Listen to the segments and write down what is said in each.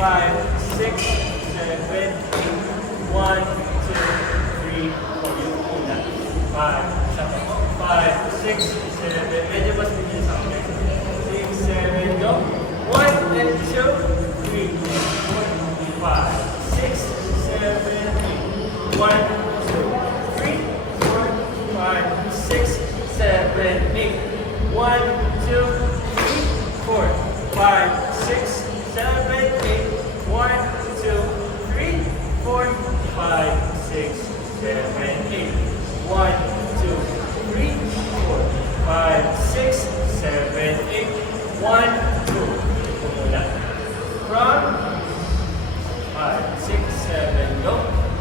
5, 6, 7, 1, 2, 3, 4. Yung una. 5, isa pa po. 5, 6, 7. Medyo mas bigyan sa akin. 6, 7, go. 1 and 2, 3, 4, 5, 6, 7, 8. 1, 2, 3, 4, 5, 6, 7, 8. 1, 2, 3, 4, 5, 6, 7, 8. 1, 2, 3, 4, 5, 6, 7, 8. 1, 2, 3, 4, 5, 6, 7, 8. 1, 2. Ito muna. From 5, 6, 7, go.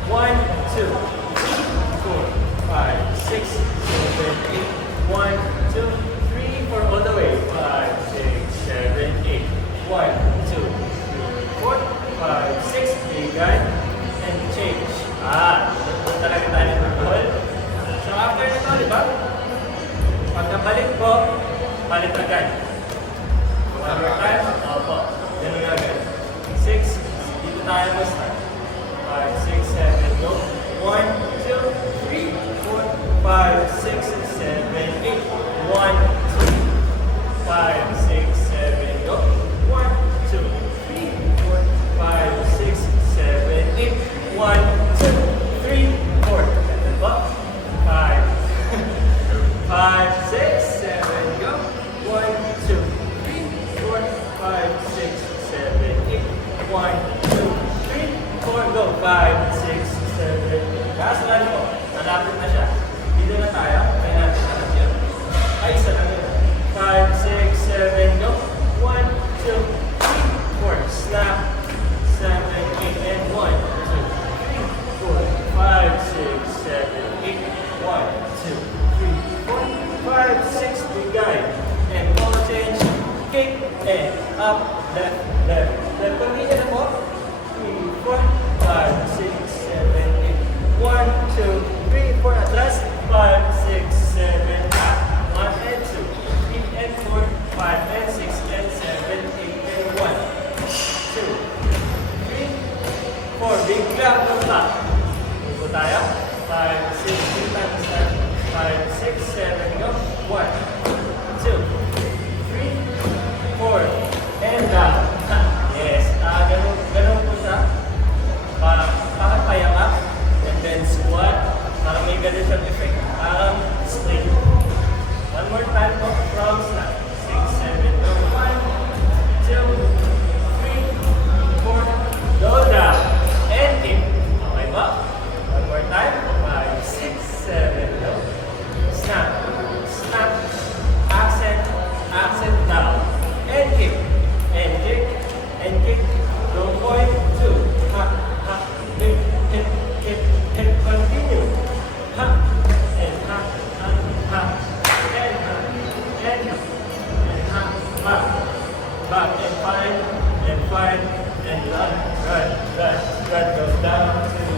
1, 2, 3, 4, 5, 6, 7, 8. 1, 2, 3, 4, all the way. 5, 6, 7, 8. 1, 2, 3, 4, 5, 6. Bigay and change. Ito talaga tayo ng ball. So after nito, di ba? Pagkabalik po, balik agad. One more time. Opo. Ganun agad. 6. Dito tayo mo start. 5, 6, 7, go. 1, 2, 3, 4, 5, 6, 7, 8. 1, 2, 5, 6, 7, go. 1, 2, 3, 4, 5, 6, 7, 8. 1, 2, 3, 4. Ganun po. 5, 5, 6, 7, go. 1, 2, 3, 4, 5, 6, 7, 8. 1, 2, 3, 4, go. 5, 6, 7, 8. Kaso lang po, nalapit na siya. Dito na tayo. May natin na lang yun. Ay, isa lang yun. 5, 6, 7, go. 1, 2, 3, 4. Snap. 7, 8, and 1, 2, 3, 4, 5, 6, 7, 8. 1, 2, 3, 4, 5, 6. Bigay. And ball change. Kick. And up. Left, left, left. Continue na po. 3, 4, 5, 6, 7, 8. 1, 2, 3, 4. Atras. 5, 6, 7, 8. 1 and 2, 3 and 4, 5 and 6 and 7, 8 and 1, 2, 3, 4. Bigla ko pa. Ito tayo. 5, 6, 3 times that. 5, 6, 7, go. 1, 2, 3, 4. And down. Yes. Ganun po siya. Parang payang up. And then squat. Parang may ganun siyang effect. Parang straight. One more time po. From snap. 6, 7, go. 1, 2, 3, 4. Go down. And kick. Okay ba? One more time. 5, 6, 7, go. Snap. Snap. Accent. Accent down. And kick. And kick. And kick. Go point. 2. Ha. Ha. Hit. Hit. Hit. Hit. Continue. Ha. And ha. Ha. Ha. And ha. And ha. And ha. Back. Back. And find. And find. And run. Run. Run. Run. Goes down.